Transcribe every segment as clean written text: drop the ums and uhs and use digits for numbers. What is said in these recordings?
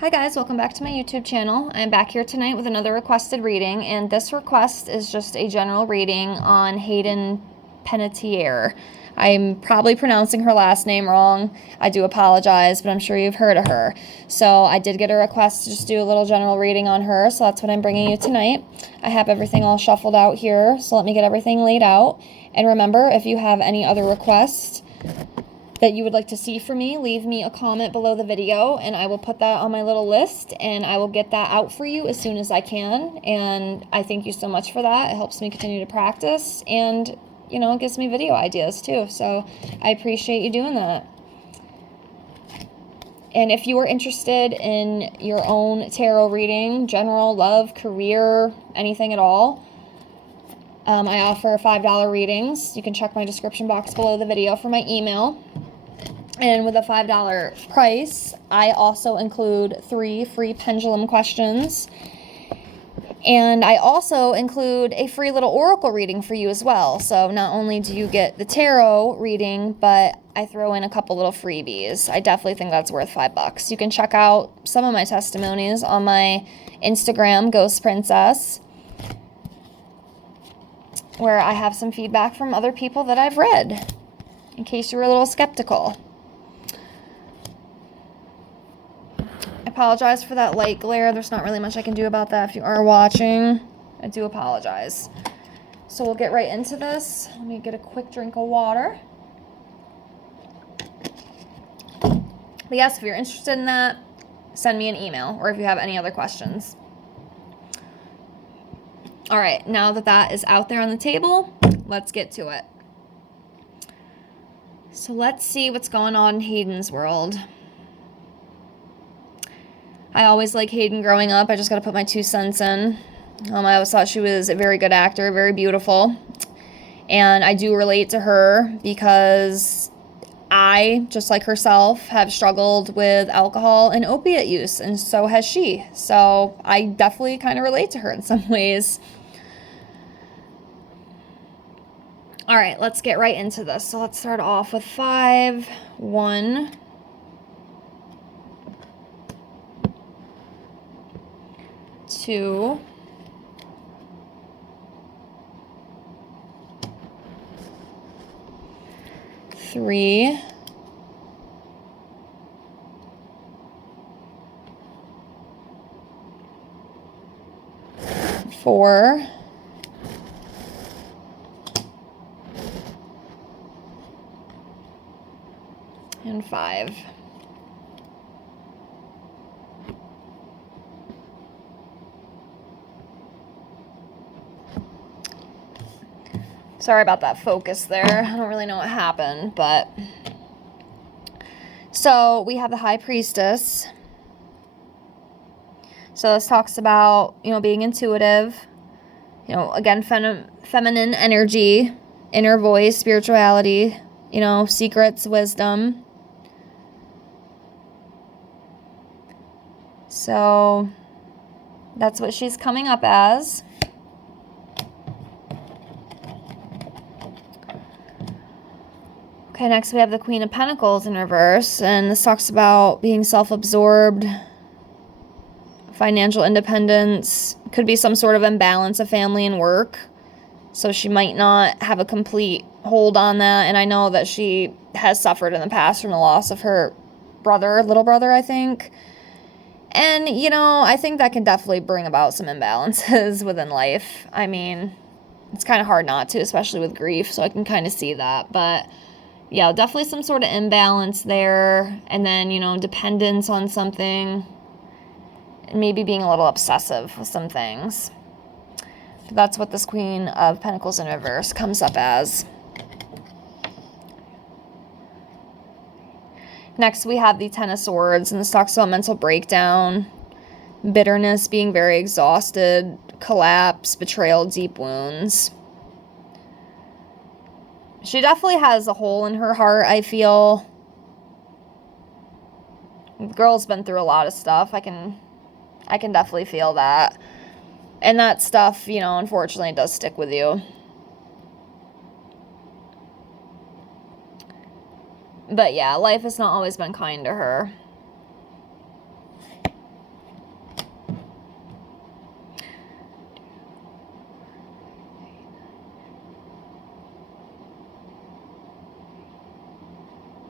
Hi guys, welcome back to my YouTube channel. I'm back here tonight with another requested reading, and this request is just a general reading on Hayden Panettiere. I'm probably pronouncing her last name wrong. I do apologize, but I'm sure you've heard of her. So I did get a request to just do a little general reading on her, so that's what I'm bringing you tonight. I have everything all shuffled out here, so let me get everything laid out. And remember, if you have any other requests that you would like to see from me, leave me a comment below the video and I will put that on my little list and I will get that out for you as soon as I can. And I thank you so much for that. It helps me continue to practice and, it gives me video ideas too. So I appreciate you doing that. And if you are interested in your own tarot reading, general, love, career, anything at all, I offer $5 readings. You can check my description box below the video for my email. And with a $5 price, I also include 3 free pendulum questions. And I also include a free little oracle reading for you as well. So not only do you get the tarot reading, but I throw in a couple little freebies. I definitely think that's worth $5. You can check out some of my testimonies on my Instagram, Ghost Princess, where I have some feedback from other people that I've read, in case you were a little skeptical. I apologize for that light glare. There's not really much I can do about that if you are watching. I do apologize. So we'll get right into this. Let me get a quick drink of water. But yes, if you're interested in that, send me an email, or if you have any other questions. All right, now that that is out there on the table, let's get to it. So let's see what's going on in Hayden's world. I always liked Hayden growing up. I just got to put my 2 cents in. I always thought she was a very good actor, very beautiful. And I do relate to her because I, just like herself, have struggled with alcohol and opiate use, and so has she. So I definitely kind of relate to her in some ways. All right, let's get right into this. So let's start off with 5, 1, 2, 3, 4, and 5. Sorry about that focus there. I don't really know what happened, but... So we have the High Priestess. So this talks about, being intuitive. Again, feminine energy, inner voice, spirituality, secrets, wisdom. So that's what she's coming up as. Okay, next we have the Queen of Pentacles in reverse, and this talks about being self-absorbed, financial independence. Could be some sort of imbalance of family and work, so she might not have a complete hold on that, and I know that she has suffered in the past from the loss of her little brother, I think. And, I think that can definitely bring about some imbalances within life. I mean, it's kind of hard not to, especially with grief, so I can kind of see that, but... yeah, definitely some sort of imbalance there. And then, dependence on something. And maybe being a little obsessive with some things. But that's what this Queen of Pentacles in reverse comes up as. Next, we have the Ten of Swords. And this talks about mental breakdown, bitterness, being very exhausted, collapse, betrayal, deep wounds. She definitely has a hole in her heart, I feel. The girl's been through a lot of stuff. I can definitely feel that. And that stuff, unfortunately does stick with you. But yeah, life has not always been kind to her.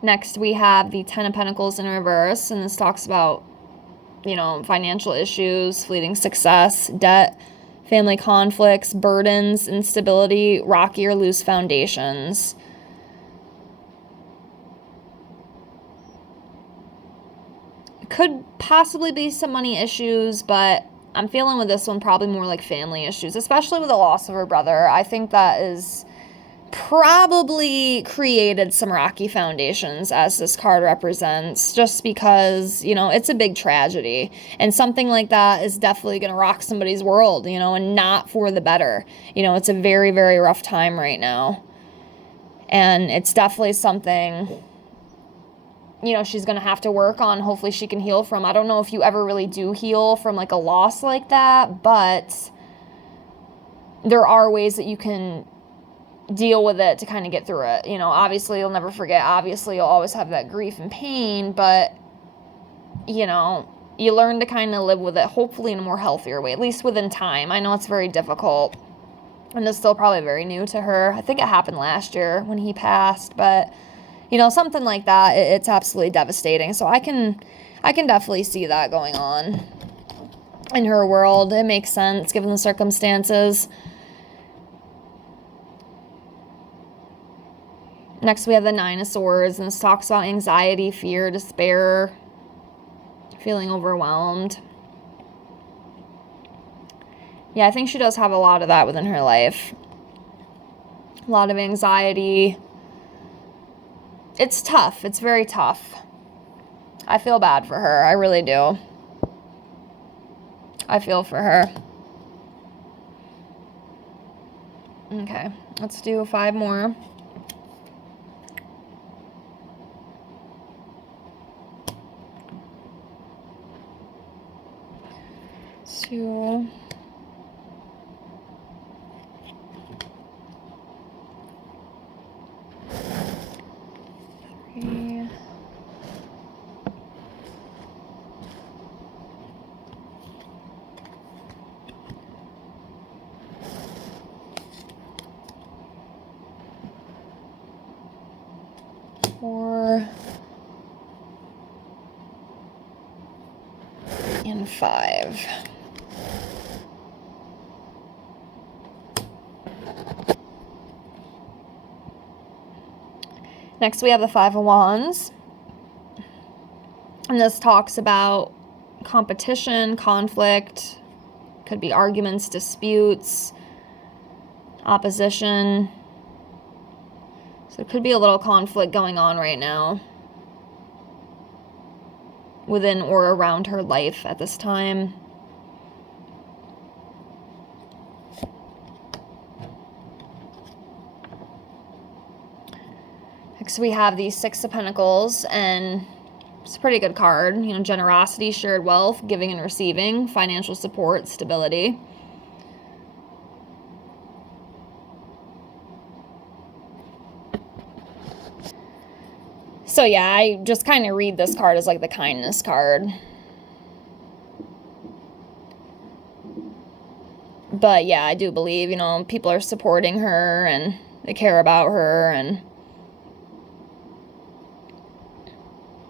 Next, we have the Ten of Pentacles in reverse, and this talks about, financial issues, fleeting success, debt, family conflicts, burdens, instability, rocky or loose foundations. Could possibly be some money issues, but I'm feeling with this one probably more like family issues, especially with the loss of her brother. I think that is probably created some rocky foundations, as this card represents, just because, it's a big tragedy, and something like that is definitely going to rock somebody's world, and not for the better. It's a very, very rough time right now, and it's definitely something, she's going to have to work on. Hopefully she can heal from. I don't know if you ever really do heal from like a loss like that, but there are ways that you can deal with it to kind of get through it. Obviously you'll never forget. Obviously you'll always have that grief and pain, but you learn to kind of live with it, hopefully in a more healthier way, at least within time. I know it's very difficult, and it's still probably very new to her. I think it happened last year when he passed, but something like that, it's absolutely devastating. So I can definitely see that going on in her world. It makes sense given the circumstances. Next, we have the Nine of Swords, and this talks about anxiety, fear, despair, feeling overwhelmed. Yeah, I think she does have a lot of that within her life. A lot of anxiety. It's tough. It's very tough. I feel bad for her. I really do. I feel for her. Okay, let's do 5 more. Two. 3. 4. And 5. Next, we have the Five of Wands, and this talks about competition, conflict, could be arguments, disputes, opposition. So there could be a little conflict going on right now within or around her life at this time. Next, we have the Six of Pentacles, and it's a pretty good card. Generosity, shared wealth, giving and receiving, financial support, stability. So yeah, I just kind of read this card as like the kindness card. But yeah, I do believe, people are supporting her and they care about her, and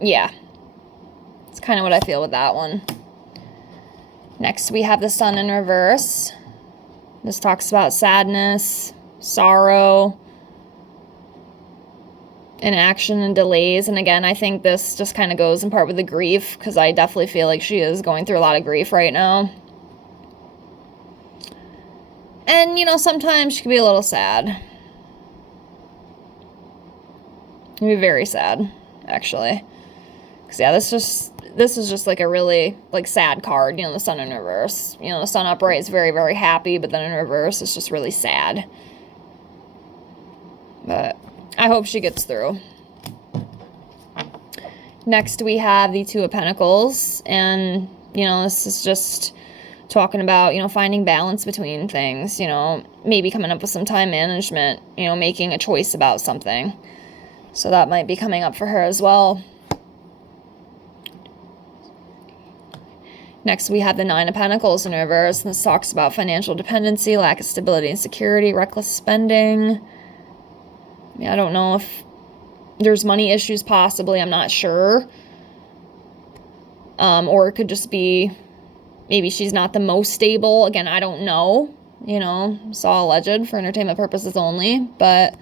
yeah, it's kind of what I feel with that one. Next, we have the Sun in reverse. This talks about sadness, sorrow, inaction, and delays. And again, I think this just kind of goes in part with the grief, because I definitely feel like she is going through a lot of grief right now. And, sometimes she can be a little sad. It can be very sad, actually. Because, yeah, this is just like a really, like, sad card, the Sun in reverse. The Sun upright is very, very happy, but then in reverse, it's just really sad. But I hope she gets through. Next, we have the Two of Pentacles, and, this is just talking about, finding balance between things, maybe coming up with some time management, making a choice about something. So that might be coming up for her as well. Next, we have the Nine of Pentacles in reverse, and this talks about financial dependency, lack of stability and security, reckless spending. I don't know if there's money issues possibly, I'm not sure. Or it could just be maybe she's not the most stable. Again, I don't know. It's all alleged for entertainment purposes only, but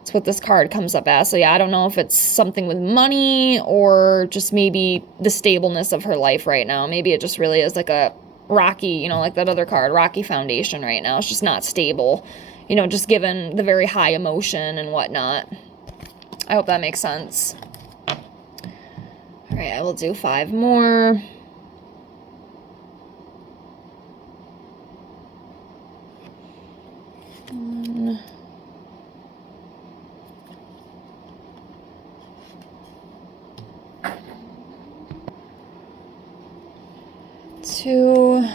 it's what this card comes up as. So yeah, I don't know if it's something with money or just maybe the stableness of her life right now. Maybe it just really is like a rocky, like that other card, rocky foundation right now. It's just not stable, just given the very high emotion and whatnot. I hope that makes sense. All right, I will do 5 more. One. 2.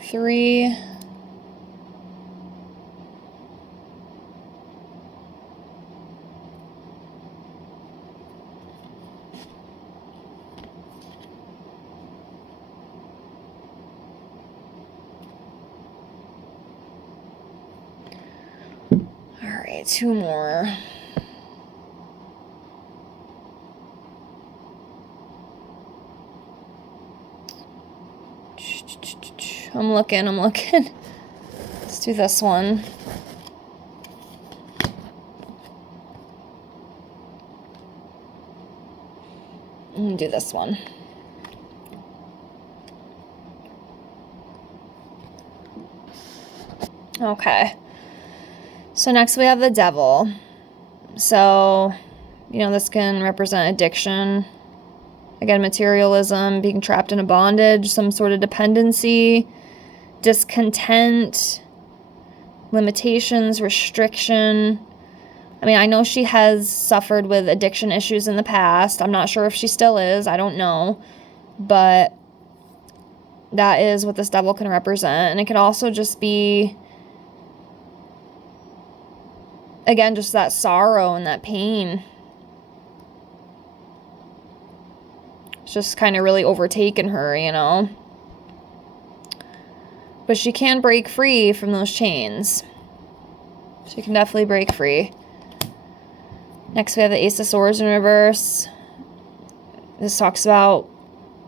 3. 2 more. I'm looking. Let's do this one. Do this one. Okay. So next we have the devil. So, this can represent addiction. Again, materialism, being trapped in a bondage, some sort of dependency, discontent, limitations, restriction. I know she has suffered with addiction issues in the past. I'm not sure if she still is. I don't know. But that is what this devil can represent. And it can also just be, again, just that sorrow and that pain. It's just kind of really overtaken her, But she can break free from those chains. She can definitely break free. Next, we have the Ace of Swords in reverse. This talks about,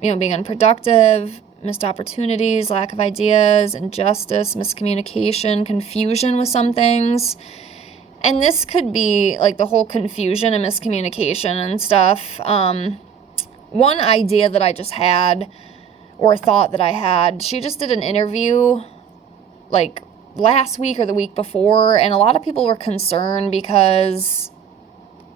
being unproductive, missed opportunities, lack of ideas, injustice, miscommunication, confusion with some things. And this could be like the whole confusion and miscommunication and stuff. One idea that I just had, or thought that I had, she just did an interview like last week or the week before, and a lot of people were concerned because,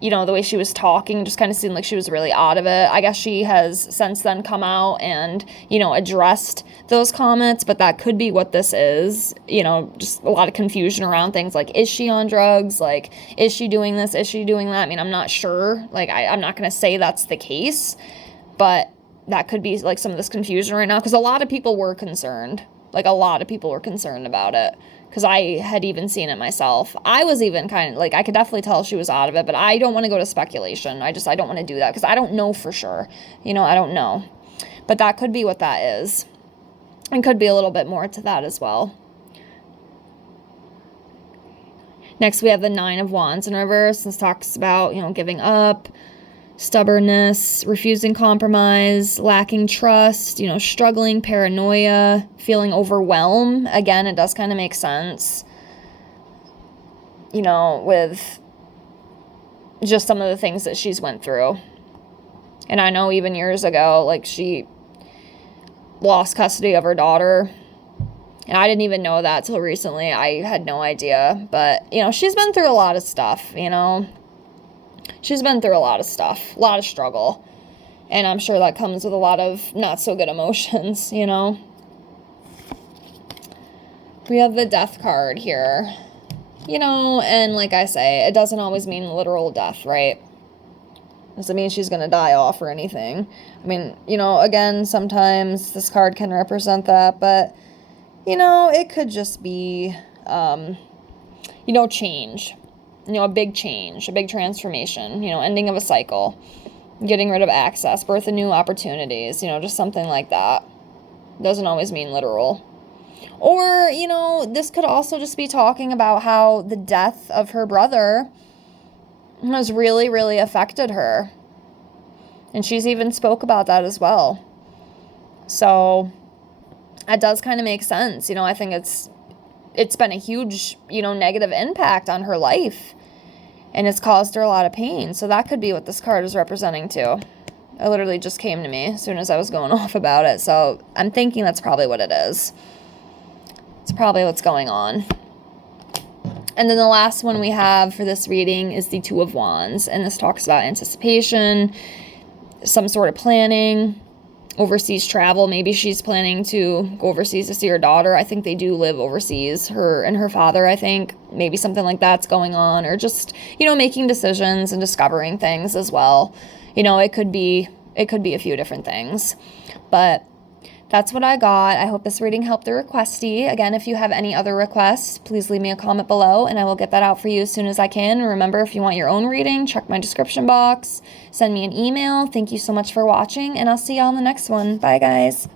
the way she was talking just kind of seemed like she was really out of it. I guess she has since then come out and, addressed those comments, but that could be what this is, just a lot of confusion around things like, is she on drugs? Like, is she doing this? Is she doing that? I'm not sure. Like, I'm not going to say that's the case, but that could be like some of this confusion right now, because a lot of people were concerned. Like, a lot of people were concerned about it, because I had even seen it myself. I was even kind of like, I could definitely tell she was out of it, but I don't want to go to speculation. I don't want to do that, because I don't know for sure. I don't know. But that could be what that is. And could be a little bit more to that as well. Next, we have the 9 of Wands in reverse. This talks about, giving up, stubbornness, refusing compromise, lacking trust, struggling, paranoia, feeling overwhelmed. Again, it does kind of make sense, with just some of the things that she's went through. And I know even years ago, like, she lost custody of her daughter, and I didn't even know that till recently. I had no idea, but, she's been through a lot of stuff, She's been through a lot of stuff, a lot of struggle, and I'm sure that comes with a lot of not so good emotions, We have the Death card here, and like I say, it doesn't always mean literal death, right? Doesn't mean she's going to die off or anything. Again, sometimes this card can represent that, but, it could just be, change. A big change, a big transformation, ending of a cycle, getting rid of access, birth of new opportunities, just something like that. Doesn't always mean literal. Or, you know, this could also just be talking about how the death of her brother has really, really affected her. And she's even spoke about that as well. So it does kind of make sense. You know, I think it's been a huge, you know, negative impact on her life. And it's caused her a lot of pain. So that could be what this card is representing too. It literally just came to me as soon as I was going off about it. So I'm thinking that's probably what it is. It's probably what's going on. And then the last one we have for this reading is the Two of Wands. And this talks about anticipation, some sort of planning, overseas travel. Maybe she's planning to go overseas to see her daughter. I think they do live overseas, her and her father, I think. Maybe something like that's going on. Or just, you know, making decisions and discovering things as well. You know, it could be a few different things. But that's what I got. I hope this reading helped the requestee. Again, if you have any other requests, please leave me a comment below and I will get that out for you as soon as I can. And remember, if you want your own reading, check my description box. Send me an email. Thank you so much for watching, and I'll see y'all in the next one. Bye, guys.